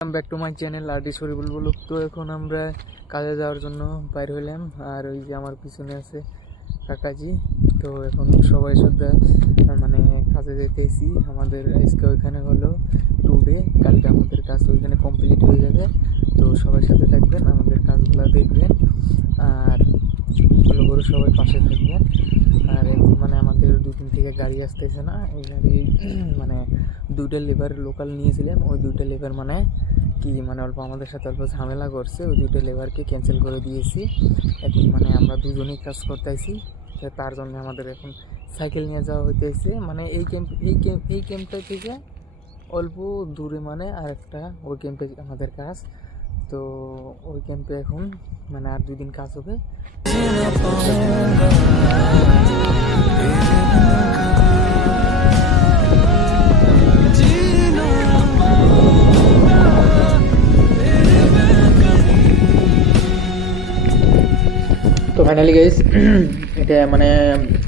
Back to my channel RD Shariful বলুক। তো এখন আমরা কাজে যাওয়ার জন্য বাইর হইলাম, আর ওই যে আমার পিছনে আছে কাকাজি। তো এখন সবাই শুদ্ধা মানে কাজে যেতেছি। আমাদের আজকে ওইখানে হলো 2 ডে, কালকে আমাদের কাজ ওইখানে কমপ্লিট হয়ে যাবে। তো সবার সাথে থাকবেন, আমাদের কাজগুলো দেখবেন, আর ভালো করে সবাই পাশে থাকবেন। আর এখন মানে আমাদের 2 দিন থেকে গাড়ি আসতেছে না। এই গাড়ি মানে 2টা লেবার লোকাল নিয়েছিলাম, ওই 2টা লেবার মানে কি মানে অল্প আমাদের সাথে অল্প ঝামেলা করছে, ওই 2টা লেবারকে ক্যান্সেল করে দিয়েছি। এখন মানে আমরা দুজনেই কাজ করতেছি, তার জন্য আমাদের এখন সাইকেল নিয়ে যাওয়া হইতেছে। মানে এই ক্যাম্পটা থেকে অল্প দূরে মানে আর একটা ওই ক্যাম্পে আমাদের কাজ। তো ওই ক্যাম্পে এখন মানে আর 2 দিন কাজ হবে। তো ফাইনালি গাইস, এটা মানে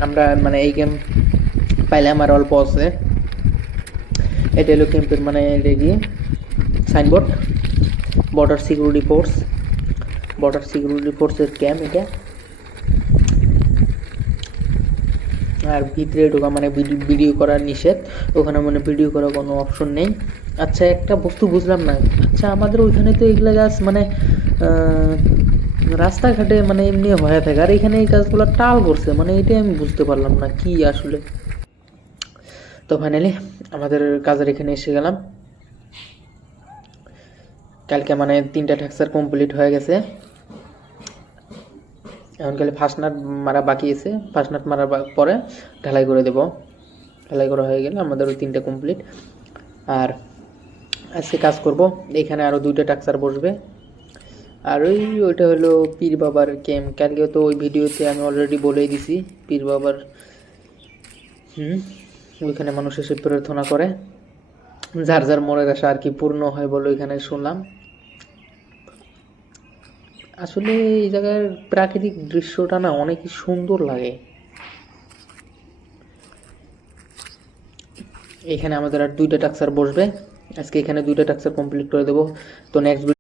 আমরা মানে এই গেম পাইলাম আর অল্প আছে। এটা হলো ক্যাম্পের মানে এটা কি সাইনবোর্ড, বর্ডার সিকিউরিটি ফোর্সের ক্যাম্প এটা। আর ভিতরে ঢোকা মানে ভিডিও করা নিষেধ, ওখানে মানে ভিডিও করার কোনো অপশন নেই। আচ্ছা, একটা বস্তু বুঝলাম না। আচ্ছা, আমাদের ওইখানে তো এগুলা গাছ মানে রাস্তাঘাটে মানে এমনি হয়ে থাকে, আর এখানে এই গাছগুলো টাল করছে, মানে এটাই আমি বুঝতে পারলাম না কি আসলে। তো ফাইনালি আমাদের কাজের এখানে এসে গেলাম। কালকে মানে 3টা টেক্সচার কমপ্লিট হয়ে গেছে। এখন খালি ফার্স্ট নাট মারা বাকি আছে, ফার্স্ট নাট মারার পরে ঢালাই করে দেব। ঢালাই করা হয়ে গেলে আমাদের ওই 3টা কমপ্লিট। আর আজকে কাজ করব, এখানে আরও 2টা টেক্সচার বসবে। আর ওইটা হলো পীর বাবার ক্যাম্প। কালকে তো ওই ভিডিওতে আমি অলরেডি বলেই দিছি পীর বাবার। ওইখানে মানুষ এসে প্রার্থনা করে, যার যার মনের আশা আর কি পূর্ণ হয় বলে ওইখানে শুনলাম। আসলে এই জায়গার প্রাকৃতিক দৃশ্যটা না অনেকই সুন্দর লাগে। এখানে আমাদের আর 2টা টেক্সচার বসবে। আজকে এখানে 2টা টেক্সচার কমপ্লিট করে দেবো। তো নেক্সট